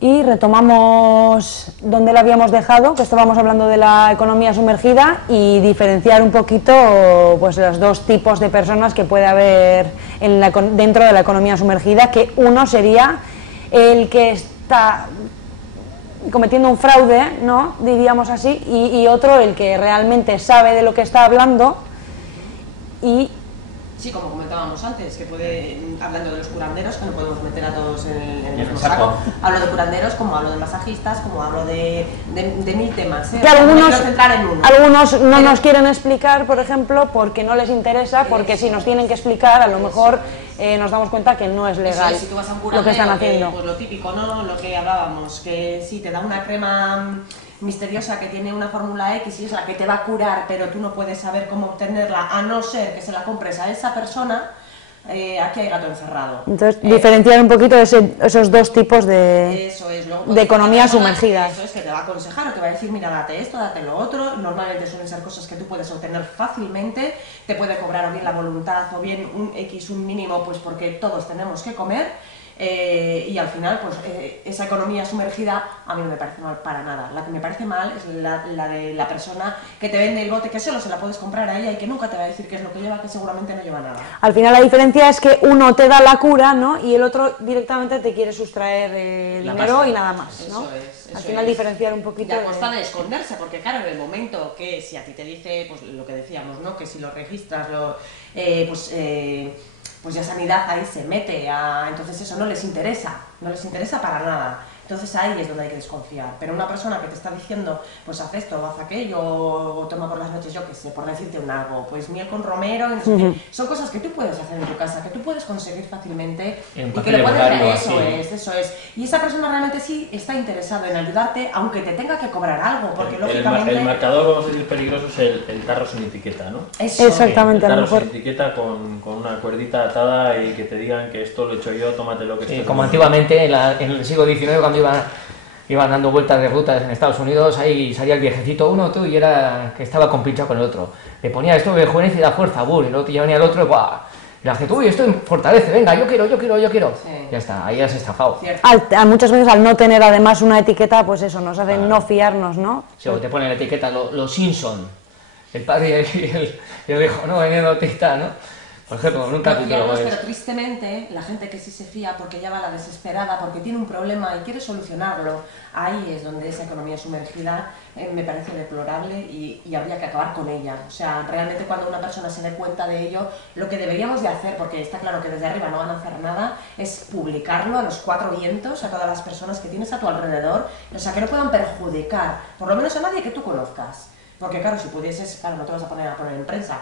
Y retomamos donde la habíamos dejado, que estábamos hablando de la economía sumergida, y diferenciar un poquito pues los dos tipos de personas que puede haber dentro de la economía sumergida, que uno sería el que está cometiendo un fraude, ¿no? Diríamos así, y otro el que realmente sabe de lo que está hablando y... Sí, como comentábamos antes, que puede, hablando de los curanderos, que no podemos meter a todos en el mismo saco. saco. Hablo de curanderos, como hablo de masajistas, como hablo de mil temas. Que algunos, No quiero centrar en uno. algunos no nos quieren explicar, por ejemplo, porque no les interesa, porque si nos tienen que explicar, a lo mejor nos damos cuenta que no es legal Si tú vas a un lo que curandero, están haciendo. pues lo típico, ¿no? Lo que hablábamos, que sí, te da una crema misteriosa que tiene una fórmula X y es la que te va a curar, pero tú no puedes saber cómo obtenerla, a no ser que se la compres a esa persona. Aquí hay gato encerrado. Entonces, diferenciar un poquito esos dos tipos de, Eso es. Luego, de economías otra persona, sumergidas. Eso es, que te va a aconsejar o te va a decir, mira, date esto, date lo otro. Normalmente suelen ser cosas que tú puedes obtener fácilmente, te puede cobrar o bien la voluntad o bien un mínimo, pues porque todos tenemos que comer. Y al final, pues esa economía sumergida a mí no me parece mal para nada. La que me parece mal es la de la persona que te vende el bote, que solo se la puedes comprar a ella y que nunca te va a decir qué es lo que lleva, que seguramente no lleva nada. Al final la diferencia es que uno te da la cura, ¿no? Y el otro directamente te quiere sustraer La dinero pasta. y nada más, ¿no? Eso Al final es. diferenciar un Y poquito a costa de esconderse, porque claro, en el momento que si a ti te dice, pues lo que decíamos, ¿no? Que si lo registras, pues ya Sanidad ahí se mete, entonces eso no les interesa para nada. Entonces ahí es donde hay que desconfiar. Pero una persona que te está diciendo, pues haz esto, o haz aquello, o toma por las noches, yo qué sé, por decirte un algo, pues miel con romero, y no sé qué. Son cosas que tú puedes hacer en tu casa, que tú puedes conseguir fácilmente En y que papel lo puedes voluntario, eso así. eso es. Y esa persona realmente sí está interesada en ayudarte, aunque te tenga que cobrar algo, porque lógicamente... El marcador, vamos a decir, peligroso es el tarro sin etiqueta, ¿no? Eso es. Exactamente, El a lo tarro mejor. sin etiqueta con una cuerdita atada y que te digan que esto lo he hecho yo, tómatelo que esto Como es antiguamente, en el siglo XIX, cuando iban dando vueltas de rutas en Estados Unidos, ahí salía el viejecito uno, tú, y era que estaba compinchado con el otro. Le ponía esto de juvenil y da fuerza, bull, y luego ya venía el otro, ¡buah! Y la gente, uy, esto fortalece, venga, yo quiero. Sí. Ya está, ahí has estafado. Cierto. Muchas veces al no tener además una etiqueta, pues eso, nos hacen no fiarnos, ¿no? Sí, o te ponen la etiqueta, los Simpson, el padre y el hijo, ¿no? Vendiendo autista, ¿no? Por ejemplo, en un capítulo. Fiarnos, pero tristemente, la gente que sí se fía porque ya va a la desesperada, porque tiene un problema y quiere solucionarlo, ahí es donde esa economía sumergida me parece deplorable y habría que acabar con ella. O sea, realmente cuando una persona se dé cuenta de ello, lo que deberíamos de hacer, porque está claro que desde arriba no van a hacer nada, es publicarlo a los cuatro vientos, a todas las personas que tienes a tu alrededor, o sea, que no puedan perjudicar, por lo menos a nadie que tú conozcas. Porque claro, si pudieses, claro, no te vas a poner en prensa.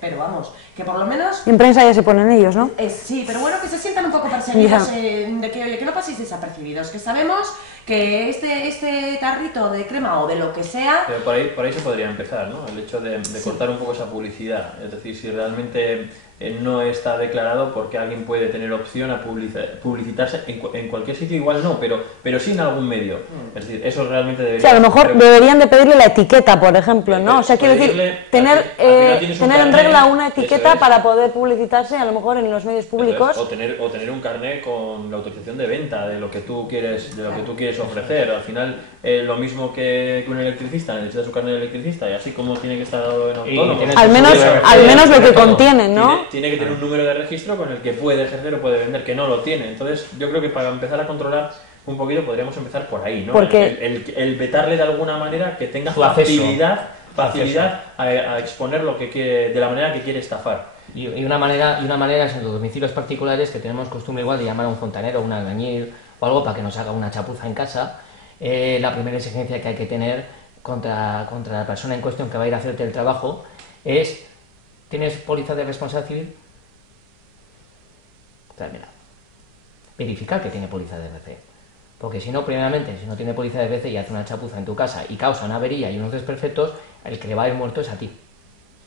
Pero vamos, que por lo menos... En prensa ya se ponen ellos, ¿no? Sí, pero bueno, que se sientan un poco perseguidos de que, oye, que no paséis desapercibidos, que sabemos que este tarrito de crema o de lo que sea... Pero por ahí se podría empezar, ¿no? El hecho de cortar un poco esa publicidad. Es decir, si realmente no está declarado, porque alguien puede tener opción a publicitarse en cualquier sitio, igual no, pero sí en algún medio. Es decir, eso realmente debería... Sí, a lo mejor deberían de pedirle la etiqueta, por ejemplo, ¿no? O sea, quiero decir, tener en regla una etiqueta para poder publicitarse, a lo mejor en los medios públicos. O tener un carnet con la autorización de venta de lo que tú quieres, ofrecer. Al final, lo mismo que un electricista necesita su carnet de electricista, y así como tiene que estar dado en autónomo. Al menos lo que contienen, ¿no? Tiene que tener un número de registro con el que puede ejercer o puede vender, que no lo tiene. Entonces, yo creo que para empezar a controlar un poquito podríamos empezar por ahí, ¿no? Porque el vetarle de alguna manera que tenga facilidad a exponer lo que quiere, de la manera que quiere estafar. Y una manera es en los domicilios particulares, que tenemos costumbre igual de llamar a un fontanero, un albañil o algo para que nos haga una chapuza en casa. La primera exigencia que hay que tener contra la persona en cuestión que va a ir a hacerte el trabajo es: ¿tienes póliza de responsabilidad civil? Tráemela. Verificar que tiene póliza de RC. Porque si no, primeramente, si no tiene póliza de RC y hace una chapuza en tu casa y causa una avería y unos desperfectos, el que le va a ir muerto es a ti.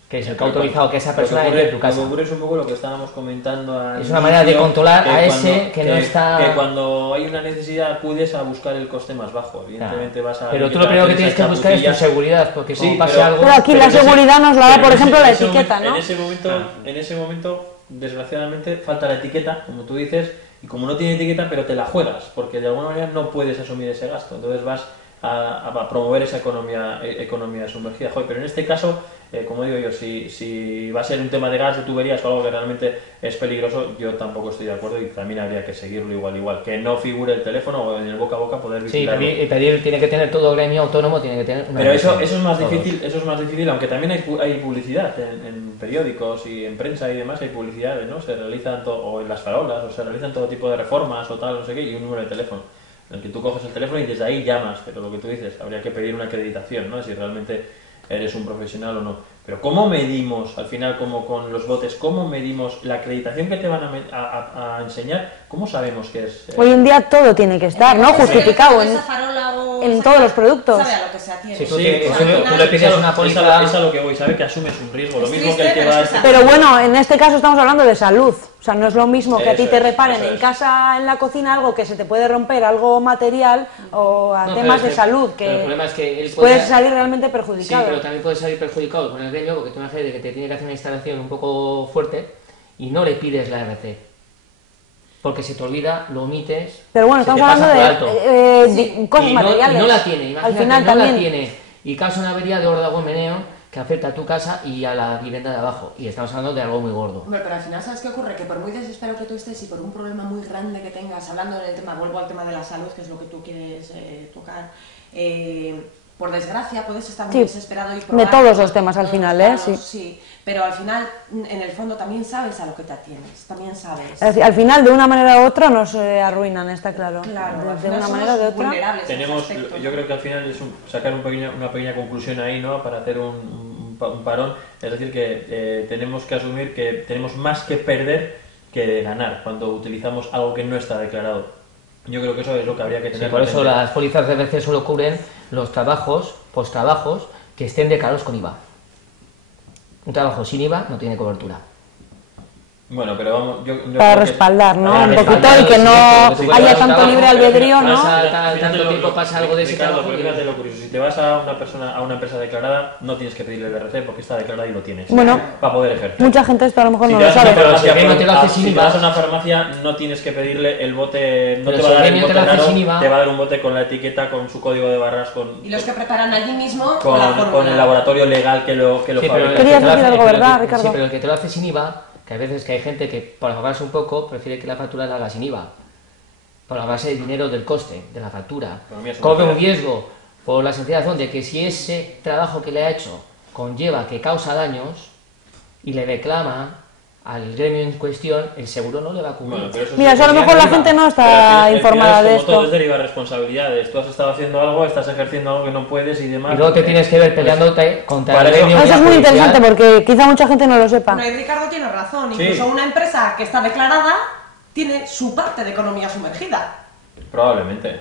Que es el que ha autorizado que esa persona entre en tu casa. Lo que ocurre es un poco lo que estábamos comentando. Es una manera de controlar a ese que no está... Que cuando hay una necesidad acudes a buscar el coste más bajo. Evidentemente vas a... Pero tú lo primero que tienes que buscar es tu seguridad, porque como pase algo... Pero aquí la seguridad nos la da, por ejemplo, la etiqueta, ¿no? En ese momento, desgraciadamente, falta la etiqueta, como tú dices, y como no tiene etiqueta, pero te la juegas, porque de alguna manera no puedes asumir ese gasto. Entonces vas a promover esa economía sumergida. Joder, pero en este caso, como digo yo, si va a ser un tema de gas, de tuberías o algo que realmente es peligroso, yo tampoco estoy de acuerdo y también habría que seguirlo igual. Que no figure el teléfono o en el boca a boca poder vigilarlo. Sí, y pedir tiene que tener todo gremio autónomo, tiene que tener... Pero eso es más difícil, aunque también hay publicidad en periódicos y en prensa y demás, hay publicidad, ¿no? Se realizan o en las farolas, o se realizan todo tipo de reformas o tal, no sé qué, y un número de teléfono en el que tú coges el teléfono y desde ahí llamas, pero lo que tú dices, habría que pedir una acreditación, ¿no? Si realmente eres un profesional o no. Pero ¿cómo medimos, al final, como con los botes, cómo medimos la acreditación que te van a enseñar? ¿Cómo sabemos que es...? Hoy en día todo tiene que estar, ¿no? Justificado en todos los productos. Sabe a lo que se atiene. Si tú le pides una póliza... Es a lo que voy, sabe que asumes un riesgo, lo mismo que el que va... Pero bueno, en este caso estamos hablando de salud. O sea, no es lo mismo que a ti te reparen en casa, en la cocina, algo que se te puede romper, algo material, o a temas de salud, que, el problema es que él puedes salir realmente perjudicado. Sí, pero también puedes salir perjudicado con el gremio, porque tú imagínate que te tiene que hacer una instalación un poco fuerte y no le pides la RC. Porque se te olvida, lo omites. Pero bueno, estamos hablando de cosas materiales. No la tiene, imagínate, al final no también la tiene. Y causa una avería de órdago meneo que afecta a tu casa y a la vivienda de abajo. Y estamos hablando de algo muy gordo. Hombre, pero al final, ¿sabes qué ocurre? Que por muy desesperado que tú estés y por un problema muy grande que tengas, hablando del tema, vuelvo al tema de la salud, que es lo que tú quieres tocar, por desgracia puedes estar muy desesperado y probar... De todos los temas al final, palos, sí. Pero al final, en el fondo, también sabes a lo que te atienes, también sabes. Al final, de una manera u otra, nos arruinan, está claro. Claro, de una manera u otra. Yo creo que al final es sacar una pequeña conclusión ahí, ¿no? Para hacer un parón. Es decir, que tenemos que asumir que tenemos más que perder que ganar cuando utilizamos algo que no está declarado. Yo creo que eso es lo que habría que tener. Sí, por eso las pólizas de RC solo cubren los postrabajos, que estén declarados con IVA. Un trabajo sin IVA no tiene cobertura. Bueno, pero vamos, yo para creo que respaldar, ¿no? Para Un poquito respaldar, y que sí, no porque tú haya vas a tanto trabajo, libre albedrío, ¿no? Pasa tanto tiempo, pasa algo de ese Ricardo, trabajo. pero fíjate lo curioso, si te vas a una persona, a una empresa declarada, no tienes que pedirle el RC porque está declarada y lo tienes. Bueno, para poder ejercer. mucha gente esto a lo mejor Si no te lo vas a una sabe. farmacia, Pero si no te lo haces sin si te IVA. vas a una farmacia, no tienes que pedirle el bote, no Pero te si va a dar el el gremio te bote lo hace raro, sin IVA. te va a dar un bote con la etiqueta, con su código de barras, Y los que preparan allí mismo con la el fórmula. laboratorio legal que lo Sí, pero fabrica. el Querías que te lo decir hace- algo, pero el ¿verdad, que- Ricardo? Sí, pero el que te lo hace sin IVA, que hay veces que hay gente que, por ahorrarse un poco, prefiere que la factura la haga sin IVA. Por la base de dinero del coste de la factura. Economía Corre un sumergida. riesgo por la sencilla razón de que si ese trabajo que le ha hecho conlleva que causa daños y le reclama al gremio en cuestión, el seguro no le va a cubrir. Bueno, pero eso Mira, sí, eso a lo mejor la IVA. gente no pero está al final informada de es como todo, es esto. deriva responsabilidades. Tú has estado haciendo algo, estás ejerciendo algo que no puedes y demás. Y luego te tienes que ver peleándote contra para el eso- gremio. Eso es muy judicial. interesante porque quizá mucha gente no lo sepa. No, y Ricardo tiene razón. Sí. Incluso una empresa que está declarada tiene su parte de economía sumergida. Probablemente.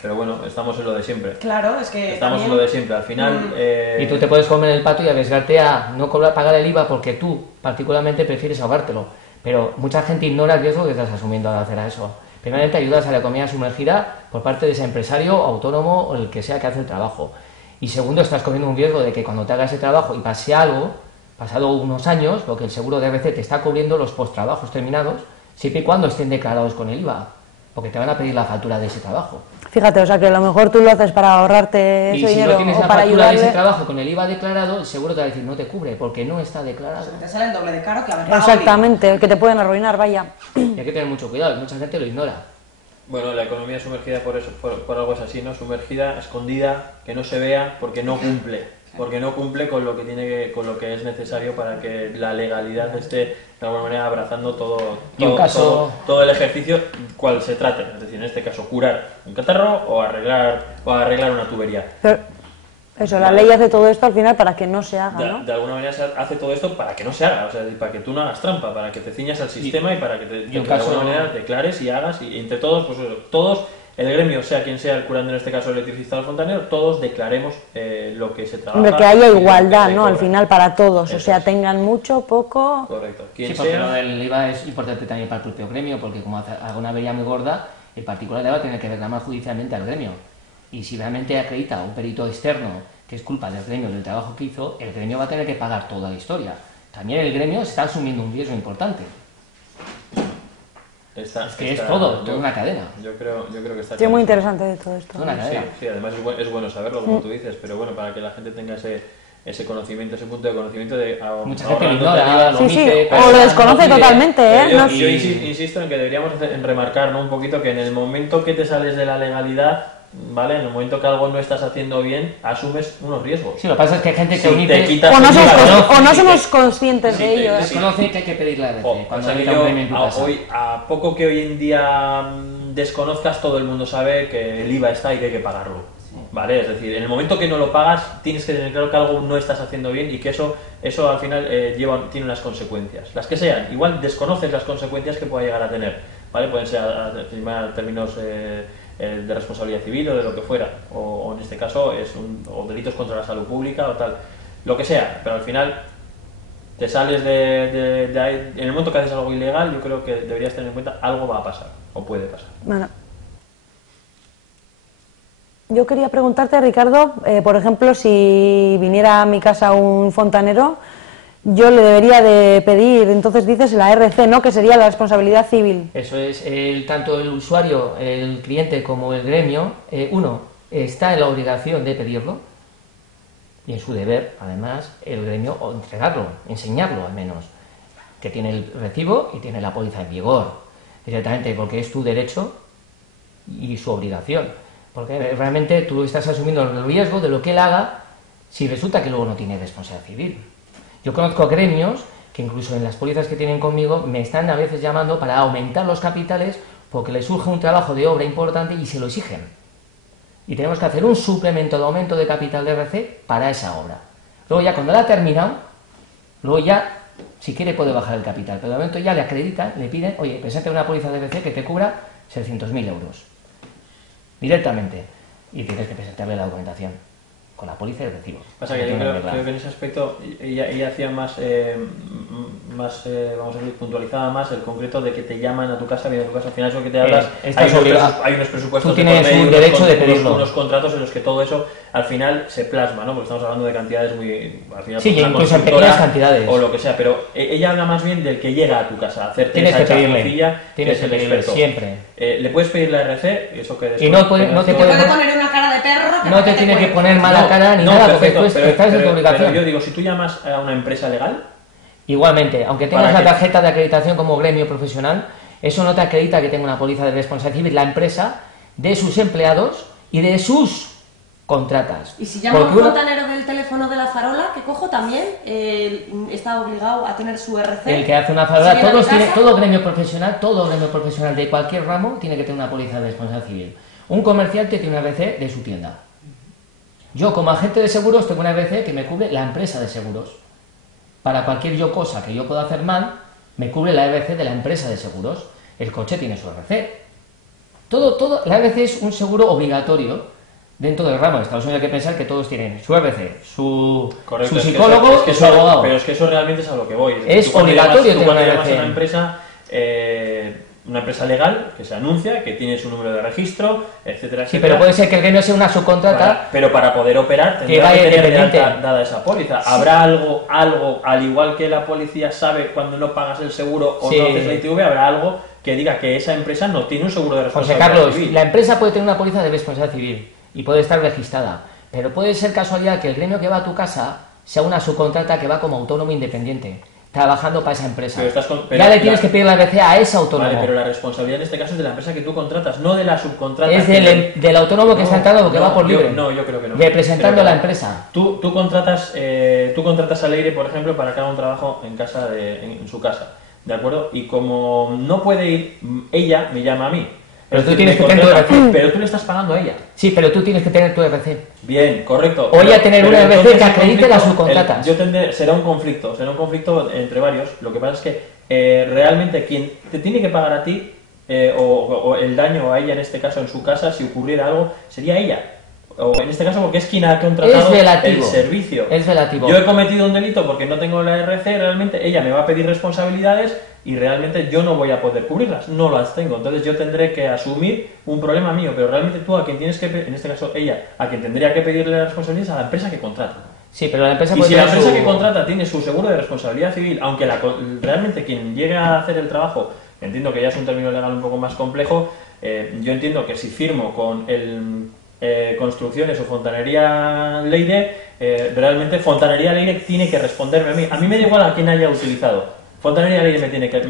Pero bueno, estamos en lo de siempre. Claro, es que Estamos en también... lo de siempre. Al final. Y tú te puedes comer el pato y arriesgarte a no pagar el IVA porque tú particularmente prefieres ahorrártelo. Pero mucha gente ignora el riesgo que estás asumiendo al hacer eso. Primeramente ayudas a la economía sumergida por parte de ese empresario, autónomo o el que sea que hace el trabajo. Y segundo, estás corriendo un riesgo de que cuando te hagas ese trabajo y pase algo, pasado unos años, lo que el seguro de RC te está cubriendo los posttrabajos terminados, siempre y cuando estén declarados con el IVA. Porque te van a pedir la factura de ese trabajo. Fíjate, o sea que a lo mejor tú lo haces para ahorrarte Y ese si dinero no tienes o la para factura de ese ayudarle. trabajo con el IVA declarado, el seguro te va a decir no te cubre porque no está declarado. Te sale el doble de caro que haber pagado Exactamente, que te pueden arruinar, vaya. Y hay que tener mucho cuidado, mucha gente lo ignora. Bueno, la economía sumergida por eso, por algo es así, ¿no? Sumergida, escondida, que no se vea, porque no cumple. Porque no cumple con lo que con lo que es necesario para que la legalidad esté de alguna manera abrazando Y un caso- todo el ejercicio cual se trate. Es decir, en este caso, curar un catarro o arreglar una tubería. Pero eso, la ley hace todo esto al final para que no se haga, ¿no? De alguna manera se hace todo esto para que no se haga, o sea, para que tú no hagas trampa, para que te ciñas al sistema y para que y un de caso- alguna manera declares y hagas, y entre todos, pues eso, todos, el gremio, sea quien sea el curando, en este caso el electricista o el fontanero, todos declaremos lo que se trabaja. Hombre, que haya y lo que igualdad, se ¿no? Al cobra. final para todos, o Eso sea, es. tengan mucho, poco. Correcto. Sí, Quien porque sea, lo del IVA es importante también para el propio gremio, porque como hace alguna avería muy gorda, el particular le va a tener que reclamar judicialmente al gremio. Y si realmente acredita un perito externo que es culpa del gremio del trabajo que hizo, el gremio va a tener que pagar toda la historia. También el gremio está asumiendo un riesgo importante. Es que es todo, toda una cadena. Yo creo que está Sí, muy clarísimo. interesante todo esto. Toda una Sí, cadena. sí, además es bueno saberlo, como tú dices, pero bueno, para que la gente tenga ese conocimiento, ese punto de conocimiento de Mucha gente lo ahorrándote ignora, IVA, lo Sí, sí, omite, o lo desconoce no pide. totalmente, ¿eh? Yo, No- yo insisto en que deberíamos en remarcar, ¿no? Un poquito que en el momento que te sales de la legalidad, ¿vale? En el momento que algo no estás haciendo bien, asumes unos riesgos. Sí, lo que pasa es que hay gente que Si omite, te quitas O no, el somos IVA, o no si somos te- conscientes si de te- ello, ¿eh? desconoce que hay que pedirle a RC Jo, cuando o sea, habita yo, un gremio en tu casa. a poco que hoy en día desconozcas, todo el mundo sabe que el IVA está y que hay que pagarlo. ¿Vale? Es decir, en el momento que no lo pagas, tienes que tener claro que algo no estás haciendo bien y que eso al final tiene unas consecuencias. Las que sean, igual desconoces las consecuencias que pueda llegar a tener. ¿Vale? Pueden ser a términos de responsabilidad civil o de lo que fuera. O en este caso, o delitos contra la salud pública o tal. Lo que sea, pero al final te sales de ahí. En el momento que haces algo ilegal, yo creo que deberías tener en cuenta algo va a pasar o puede pasar. Bueno. Yo quería preguntarte, Ricardo, por ejemplo, si viniera a mi casa un fontanero, yo le debería de pedir, entonces dices, la RC, ¿no? Que sería la responsabilidad civil. Eso es, tanto el usuario, el cliente como el gremio, uno está en la obligación de pedirlo y en su deber, además, el gremio entregarlo, enseñarlo al menos, que tiene el recibo y tiene la póliza en vigor, directamente porque es tu derecho y su obligación, porque realmente tú estás asumiendo el riesgo de lo que él haga si resulta que luego no tiene responsabilidad civil. Yo conozco gremios que incluso en las pólizas que tienen conmigo me están a veces llamando para aumentar los capitales porque les surge un trabajo de obra importante y se lo exigen. Y tenemos que hacer un suplemento de aumento de capital de RC para esa obra. Luego ya cuando la ha terminado, luego ya, si quiere puede bajar el capital, pero de momento ya le acreditan, le piden, oye, presente una póliza de RC que te cubra 600.000 euros. Directamente. Y tienes que presentarle la documentación con la póliza y el recibo. Pasa que yo creo que en ese aspecto ella hacía más vamos a decir, puntualizada más el concreto de que te llaman a tu casa, vienen a tu casa, al final eso que te hablas, hay unos presupuestos, tú tienes un derecho de pedirlo, unos contratos en los que todo eso al final se plasma, ¿no? Porque estamos hablando de cantidades muy, al final, sí, incluso en pequeñas cantidades o lo que sea, pero ella habla más bien del que llega a tu casa a hacerte tienes esa chapucilla, tienes que pedirle siempre. Le puedes pedir la RC, eso que y no te puede poner una cara de perro, no te tiene que poner mala cara ni nada, porque tú estás en tu obligación. Pero yo digo, si tú llamas a una empresa legal, igualmente, aunque tengas la tarjeta de acreditación como gremio profesional, eso no te acredita que tenga una póliza de responsabilidad civil la empresa de sus empleados y de sus contratas. Y si llama a un fontanero del teléfono de la farola, que cojo también, está obligado a tener su RC. El que hace una farola, todo gremio profesional de cualquier ramo tiene que tener una póliza de responsabilidad civil. Un comerciante tiene una RC de su tienda. Yo, como agente de seguros, tengo una RC que me cubre la empresa de seguros. Para cualquier cosa que yo pueda hacer mal, me cubre la RC de la empresa de seguros. El coche tiene su RC. La RC es un seguro obligatorio dentro del ramo. En Estados Unidos hay que pensar que todos tienen su RC, su psicólogo y su abogado. Pero es que eso realmente es a lo que voy. Es obligatorio tener una RC. Una empresa legal que se anuncia, que tiene su número de registro, etcétera, etcétera. Sí, pero puede ser que el gremio sea una subcontrata. Pero para poder operar tendrá que tener dada esa póliza. Sí. ¿Habrá algo, al igual que la policía sabe cuando no pagas el seguro o no haces la ITV, habrá algo que diga que esa empresa no tiene un seguro de responsabilidad José Carlos, civil? La empresa puede tener una póliza de responsabilidad civil y puede estar registrada, pero puede ser casualidad que el gremio que va a tu casa sea una subcontrata que va como autónomo independiente, trabajando para esa empresa. Ya le tienes que pedir la RC a ese autónomo. Vale, pero la responsabilidad en este caso es de la empresa que tú contratas, no de la subcontrata. Es del autónomo que está entrando, que va por libre. Yo creo que no. Representando a la empresa. Tú contratas a Leire, por ejemplo, para que haga un trabajo en su casa, ¿de acuerdo? Y como no puede ir, ella me llama a mí. Pero tú tienes que tener tu RC. Pero tú le estás pagando a ella. Sí, pero tú tienes que tener tu RC. Bien, correcto. O ella tener una RC que acredite las subcontratas. Será un conflicto entre varios. Lo que pasa es que realmente quien te tiene que pagar a ti, o el daño a ella en este caso en su casa, si ocurriera algo, sería ella. O en este caso porque es quien ha contratado el servicio. Es relativo. Yo he cometido un delito porque no tengo la RC, realmente ella me va a pedir responsabilidades y realmente yo no voy a poder cubrirlas, no las tengo. Entonces yo tendré que asumir un problema mío, pero realmente tú a quien tienes que, en este caso ella, a quien tendría que pedirle la responsabilidad es a la empresa que contrata. Sí, pero la empresa y si la empresa que contrata tiene su seguro de responsabilidad civil, aunque realmente quien llegue a hacer el trabajo, entiendo que ya es un término legal un poco más complejo, yo entiendo que si firmo con el Construcciones o Fontanería Leire, realmente Fontanería Leire tiene que responderme a mí. A mí me da igual a quién haya utilizado. Fontanería Leire me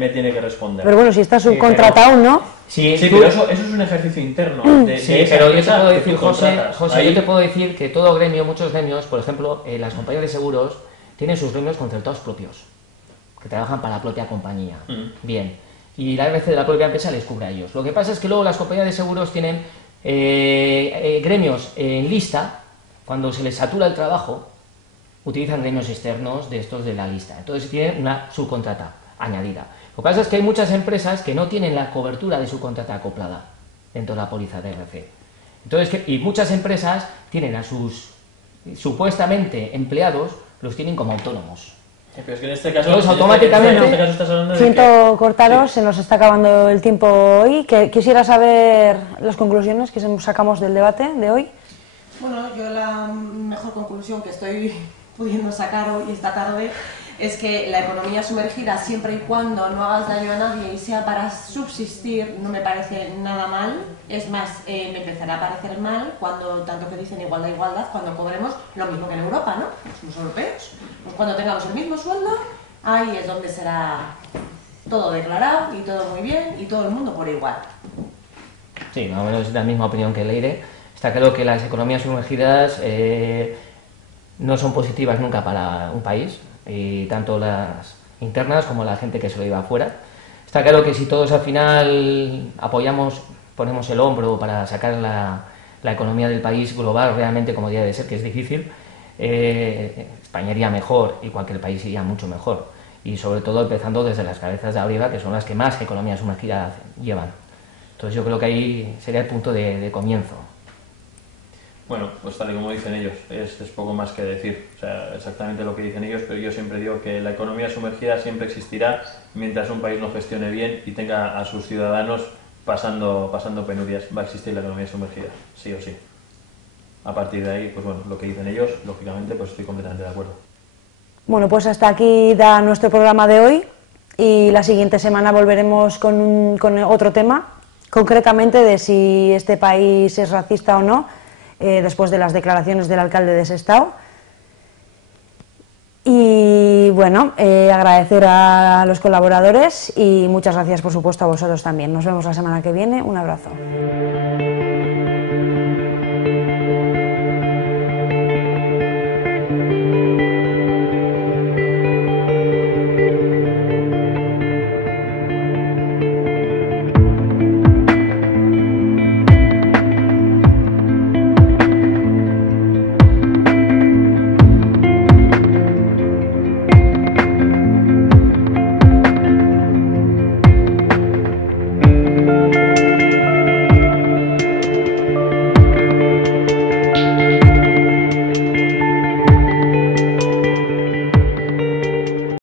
tiene que responder. Pero bueno, si está subcontratado, ¿no? Sí, pero eso es un ejercicio interno. Pero yo te puedo decir, José, yo te puedo decir que todo gremio, muchos gremios, por ejemplo, las compañías de seguros tienen sus gremios concertados propios, que trabajan para la propia compañía. Bien. Y la RC de la propia empresa les cubre a ellos. Lo que pasa es que luego las compañías de seguros tienen gremios en lista. Cuando se les satura el trabajo, utilizan gremios externos de estos de la lista. Entonces tienen una subcontrata añadida. Lo que pasa es que hay muchas empresas que no tienen la cobertura de subcontrata acoplada dentro de la póliza de RC. Entonces, y muchas empresas tienen a sus supuestamente empleados, los tienen como autónomos. Pero es que en este caso, entonces, automáticamente, estás hablando de siento cortaros, se nos está acabando el tiempo hoy. Quisiera saber las conclusiones que sacamos del debate de hoy. Bueno, yo la mejor conclusión que estoy pudiendo sacar hoy, esta tarde, es que la economía sumergida, siempre y cuando no hagas daño a nadie y sea para subsistir, no me parece nada mal. Es más, me empezará a parecer mal cuando, tanto que dicen igualdad, cuando cobremos lo mismo que en Europa, ¿no? Somos europeos. Pues cuando tengamos el mismo sueldo, ahí es donde será todo declarado y todo muy bien y todo el mundo por igual. Sí, más o menos es la misma opinión que Leire. Está claro que las economías sumergidas no son positivas nunca para un país, y tanto las internas como la gente que se lo lleva afuera. Está claro que si todos al final apoyamos, ponemos el hombro para sacar la economía del país global realmente como debe de ser, que es difícil, España iría mejor y cualquier país iría mucho mejor. Y sobre todo empezando desde las cabezas de arriba, que son las que más economía sumergida llevan. Entonces yo creo que ahí sería el punto de comienzo. Bueno, pues tal y como dicen ellos, es poco más que decir, o sea, exactamente lo que dicen ellos, pero yo siempre digo que la economía sumergida siempre existirá mientras un país no gestione bien y tenga a sus ciudadanos pasando penurias. Va a existir la economía sumergida, sí o sí. A partir de ahí, pues bueno, lo que dicen ellos, lógicamente, pues estoy completamente de acuerdo. Bueno, pues hasta aquí da nuestro programa de hoy y la siguiente semana volveremos con otro tema, concretamente de si este país es racista o no, después de las declaraciones del alcalde de Sestao. Y bueno, agradecer a los colaboradores y muchas gracias por supuesto a vosotros también. Nos vemos la semana que viene. Un abrazo.